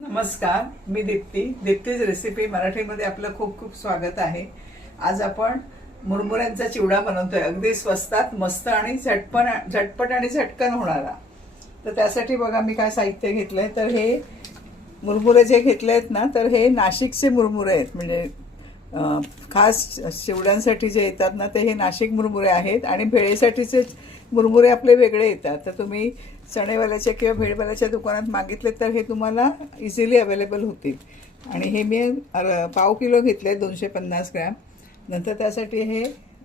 नमस्कार मी दीप्ती. दीप्तीज रेसिपी मराठीमध्ये आपलं खूप खूप स्वागत आहे. आज आपण मुरमुऱ्यांचा चिवडा बनवतोय. अगदी स्वस्तात मस्त आणि झटपण झटपट आणि झटकन होणारा. तर त्यासाठी बघा मी काय साहित्य घेतलंय. तर हे मुरमुरे जे घेतले आहेत ना तर हे नाशिकचे मुरमुरे आहेत. म्हणजे खास चिवड्यांसाठी जे येतात ना ते हे नाशिक मुरमुरे आहेत. आणि भेळेसाठीचे मुरमुरे आपले वेगळे येतात. तर तुम्ही चणेवाल्याच्या किंवा भेळवाल्याच्या दुकानात मागितले तर हे तुम्हाला इझिली अवेलेबल होतील. आणि हे मी पाव किलो घेतले दोनशे पन्नास ग्रॅम. नंतर त्यासाठी हे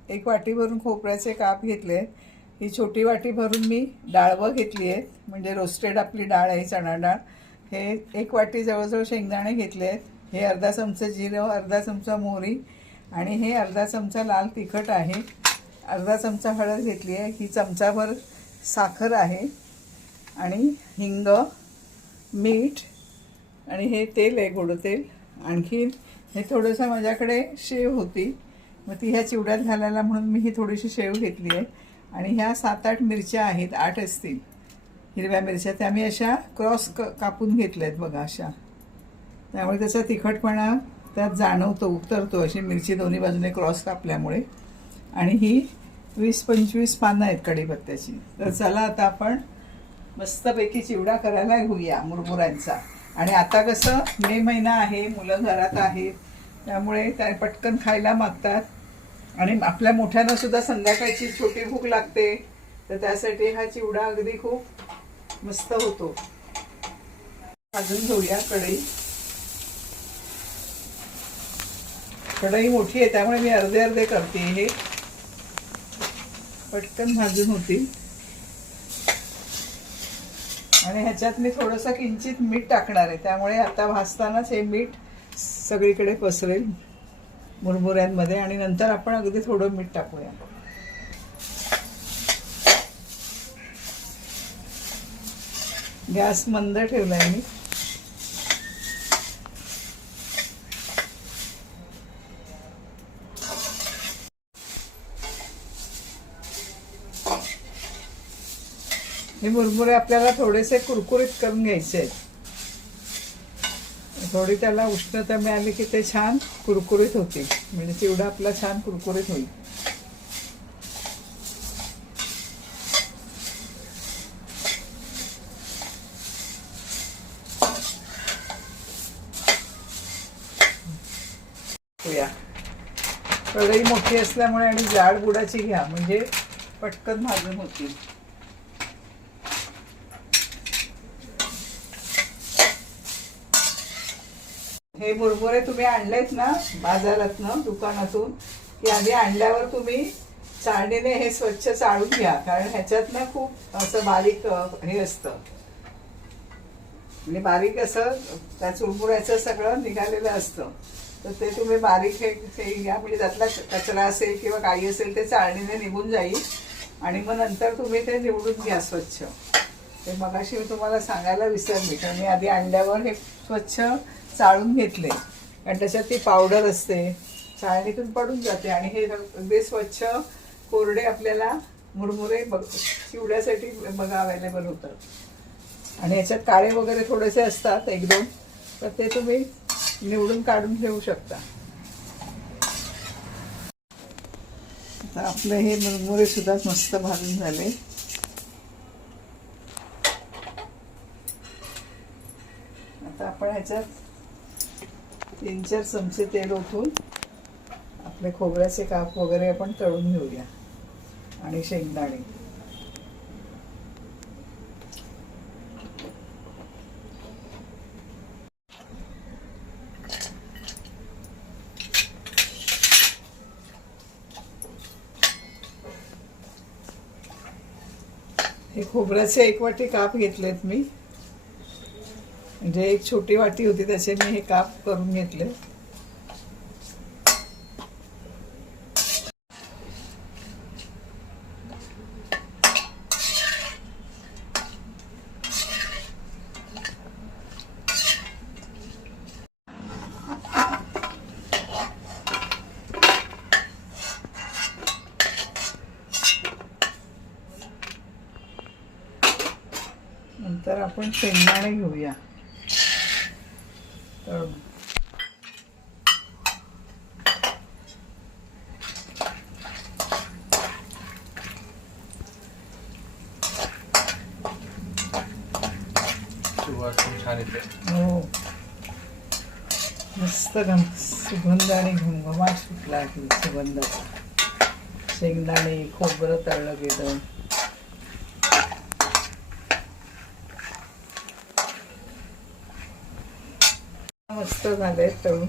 एक वाटी भरून खोबऱ्याचे काप घेतले. ही छोटी वाटी भरून मी डाळवं घेतली आहेत म्हणजे रोस्टेड आपली डाळ आहे चणा डाळ. हे एक वाटी जवळजवळ शेंगदाणे घेतले आहेत. हे अर्धा चमचा जिरं अर्धा चमचा मोहरी. आणि हे अर्धा चमचा लाल तिखट आहे. अर्धा चमचा हळद घेतली आहे. ही चमचाभर साखर आहे. आणि हिंग मीठ आणि हे तेल आहे गोडं तेल. आणखी हे थोडंसं माझ्याकडे शेव होती. मग ती ह्या चिवड्यात घालायला म्हणून मी ही थोडीशी शेव घेतली आहे. आणि ह्या सात आठ मिरच्या आहेत आठ असतील. हिरव्या मिरच्या. त्या मी अशा क्रॉस क कापून घेतल्या आहेत बघा अशा. त्यामुळे त्याचा तिखटपणा त्यात जाणवतो उतरतो. अशी मिरची दोन्ही बाजूने क्रॉस कापल्यामुळे. आणि ही वीस पंचवीस पानं आहेत कढीपत्त्याची तर चला आता आपण मस्तपैकी चिवडा करायला घेऊया मुरमुरांचा. आणि आता कसं मे महिना आहे मुलं घरात आहेत त्यामुळे त्या पटकन खायला मागतात. आणि आपल्या मोठ्यांना सुद्धा संध्याकाळची छोटी भूक लागते. तर त्यासाठी हा चिवडा अगदी खूप मस्त होतो. भाजून घेऊया कढई. कढई मोठी आहे त्यामुळे मी अर्धे अर्धे करते हे. पटकन भाजून होतील आणि ह्याच्यात मी थोडंसं किंचित मीठ टाकणार आहे. त्यामुळे आता भाजतानाच हे मीठ सगळीकडे पसरेल मुरमुऱ्यांमध्ये आणि नंतर आपण अगदी थोडं मीठ टाकूया. गॅस मंद ठेवलाय मी. हे मुरमुरे आपल्याला थोडेसे कुरकुरीत करून घ्यायचे आहेत. थोडी त्याला उष्णता मिळाली की ते छान कुरकुरीत होतील. म्हणजे चिवडा आपला छान कुरकुरीत होईल. कढई मोठी असल्यामुळे आणि जाड बुडाची घ्या. म्हणजे पटकन भाजून होतील. हे मुरमुरे तुम्ही आणलेत ना बाजारातनं दुकानातून की आधी आणल्यावर तुम्ही चाळणीने हे स्वच्छ चाळून घ्या कारण ह्याच्यात ना खूप असं बारीक हे असतं. म्हणजे बारीक असं त्या चुरमुऱ्याचं सगळं निघालेलं असतं. तर ते तुम्ही बारीक हे हे घ्या म्हणजे त्यातला कचरा असेल किंवा काही असेल ते चाळणीने निघून जाईल. आणि मग नंतर तुम्ही ते निवडून घ्या स्वच्छ. ते मगाशी मी तुम्हाला सांगायला विसरली कारण मी आधी आणल्यावर हे स्वच्छ चाळून घेतले. आणि त्याच्यात ती पावडर असते. चाळणीतून पडून जाते. आणि हे अगदी स्वच्छ कोरडे आपल्याला मुरमुरे बघ चिवड्यासाठी बघा अवेलेबल होतात. आणि याच्यात काळे वगैरे थोडेसे असतात एक दोन. तर ते तुम्ही निवडून काढून घेऊ शकता. आता आपले हे मुरमुरे सुद्धा मस्त भाजून झाले. आता आपण ह्याच्यात तीन चार चमचे तेल ओतून आपले खोबऱ्याचे काप वगैरे आपण तळून घेऊया आणि शेंगदाणे. हे खोबऱ्याचे एक वाटी काप घेतलेत मी. म्हणजे एक छोटी वाटी होती त्याचे मी हे काप करून घेतले. नंतर आपण शेंगदाणे घेऊया तळून सुवास पण छान येते. हो. मस्त गम सुगंध आणि घमघमाट सुटला की सुगंधाचा. शेंगदाणे खोबरं तळलं गेलं. मस्त झाले तळून.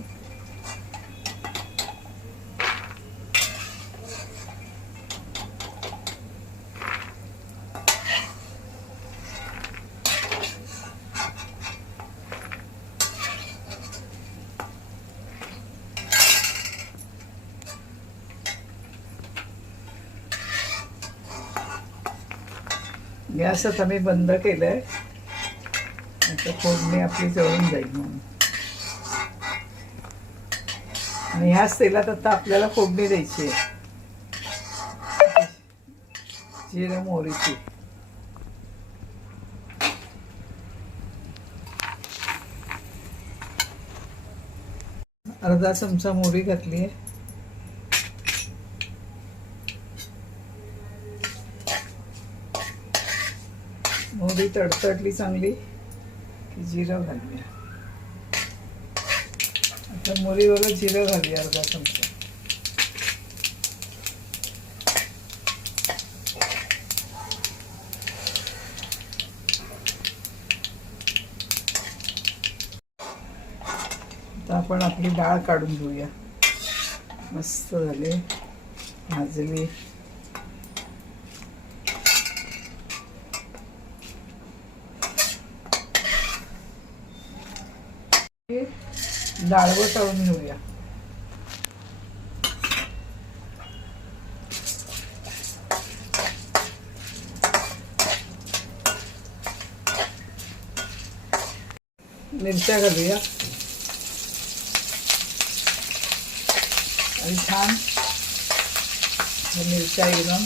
गॅस आता मी बंद केलंय. आता फोडणी आपली जळून जाईल म्हणून. आणि ह्याच तेलात आता आपल्याला फोडणी द्यायची आहे. जिरं मोहरीची अर्धा चमचा मोहरी घातली आहे मोहरी तडतडली चांगली की जिरं घालूया. आता मोहरीवर जिरं घालूया अर्धा चमचा. आता आपण आपली डाळ काढून घेऊया. मस्त झाले भाजली. डाळवं तळून घेऊया. मिरच्या घालूया. आणि छान मिरच्या एकदम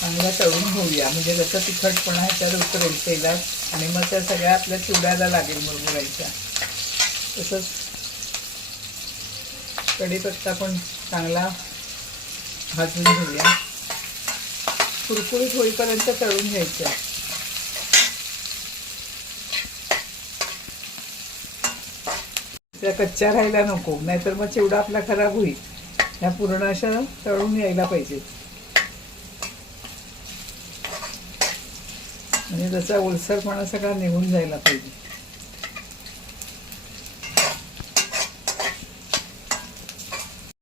चांगल्या तळून घेऊया. म्हणजे जसं तिखटपणा ह्याच्यात उतरेल तेलात. आणि मग त्या सगळ्या आपल्या चिवड्याला लागेल मुरमुरायच्या. तसंच कढीपत्ता पण चांगला भाजून घेऊया. कुरकुरीत होईपर्यंत तळून घ्यायच्या त्या कच्च्या राहायला नको नाहीतर मग चिवडा आपला खराब होईल. ह्या पूर्ण अशा तळून यायला पाहिजे म्हणजे त्याचा ओलसरपणा सगळा निघून जायला पाहिजे.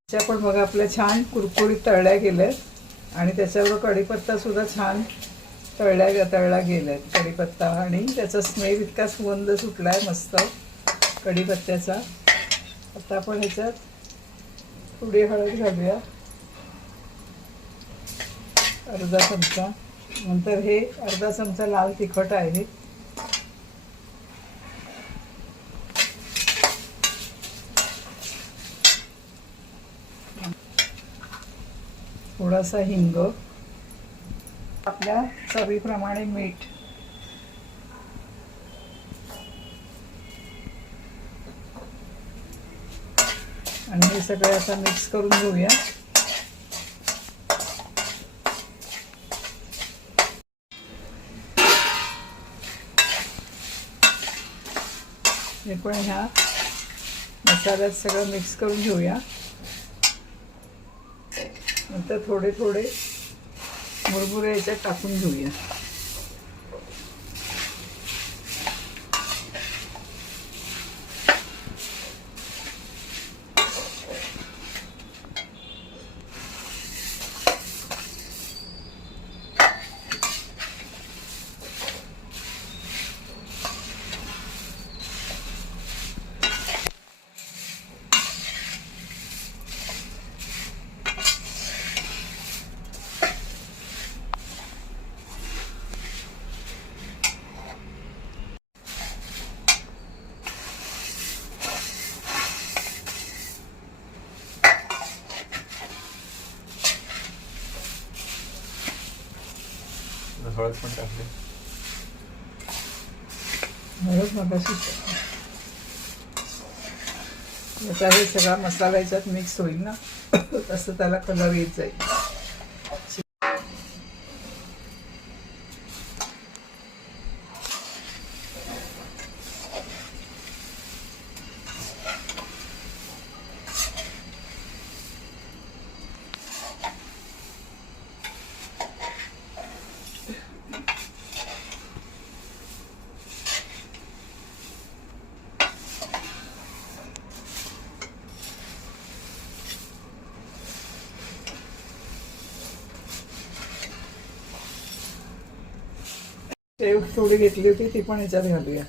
त्या पण बघा आपल्या छान कुरकुरीत तळल्या गेल्या आणि त्याच्यावर कढीपत्ता सुद्धा छान तळल्या तळला गेलाय कढीपत्ता आणि त्याचा स्मेल इतका सुगंध सुटलाय मस्त कढीपत्त्याचा. आता आपण ह्याच्यात थोडी हळद घालूया. अर्धा चमचा. नंतर हे अर्धा चमचा लाल तिखट आहे. थोडासा हिंग आपल्या चवीप्रमाणे मीठ. आणि हे सगळं असं मिक्स करून घेऊया. हे पण ह्या मसाल्यात सगळं मिक्स करून घेऊया. नंतर थोडे थोडे मुरमुरे याच्यात टाकून घेऊया. हळद पण टाकली. हळद मग याचा हे सगळा मसाला याच्यात मिक्स होईल ना? तसं त्याला कलर येत जाईल. शेव थोडी घेतली होती ती पण याच्यात घालूया.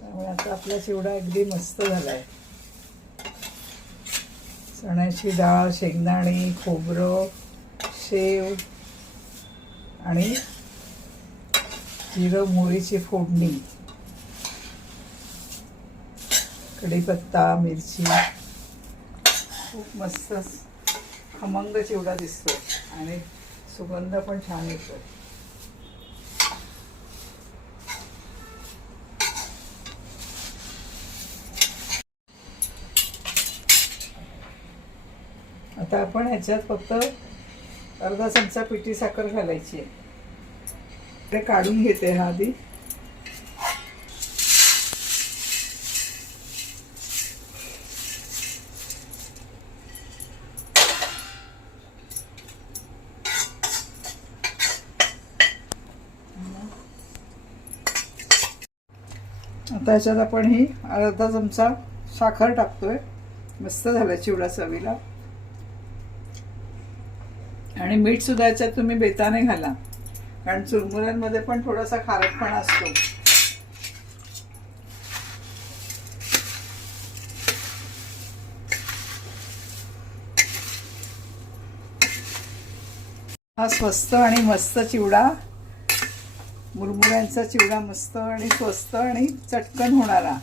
त्यामुळे आता आपला चिवडा अगदी मस्त झालाय. चण्याची डाळ शेंगदाणे खोबरं शेव आणि जिरं मोहरीची फोडणी. कढीपत्ता मिरची. खूप मस्त खमंग चिवडा दिसतो आणि सुगंध पण छान येतो. आता आपण ह्याच्यात फक्त अर्धा चमचा पिठी साखर घालायची आहे. ते काढून घेते हा आधी. आता ह्याच्यात आपण ही अर्धा चमचा साखर टाकतोय. मस्त झाला चिवडा चवीला. आणि मीठ सुद्धा याच्यात तुम्ही बेताने घाला. कारण चुरमुऱ्यांमध्ये पण थोडासा खारटपणा असतो. हा स्वस्त आणि मस्त चिवडा मुरमुऱ्यांचा चिवडा मस्त आणि स्वस्त आणि चटकन होणारा.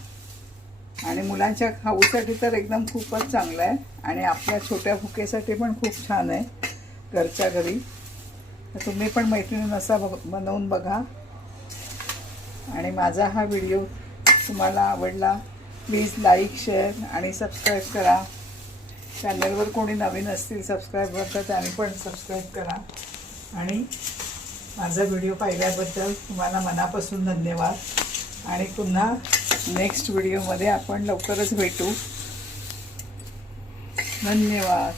आणि मुलांच्या खाऊसाठी तर एकदम खूपच चांगला आहे. आणि आपल्या छोट्या भुकेसाठी पण खूप छान आहे घरच्या घरी. तर तुम्ही पण मैत्रिणी असा बघ बनवून बघा. आणि माझा हा व्हिडिओ तुम्हाला आवडला प्लीज लाईक शेअर आणि सबस्क्राईब करा. चॅनलवर कोणी नवीन असतील सबस्क्राईब तर त्यांनी पण सबस्क्राईब करा. आणि माझा व्हिडिओ पाहिल्याबद्दल तुम्हाला मनापासून धन्यवाद. आणि पुन्हा नेक्स्ट व्हिडिओमध्ये आपण लवकरच भेटू. धन्यवाद.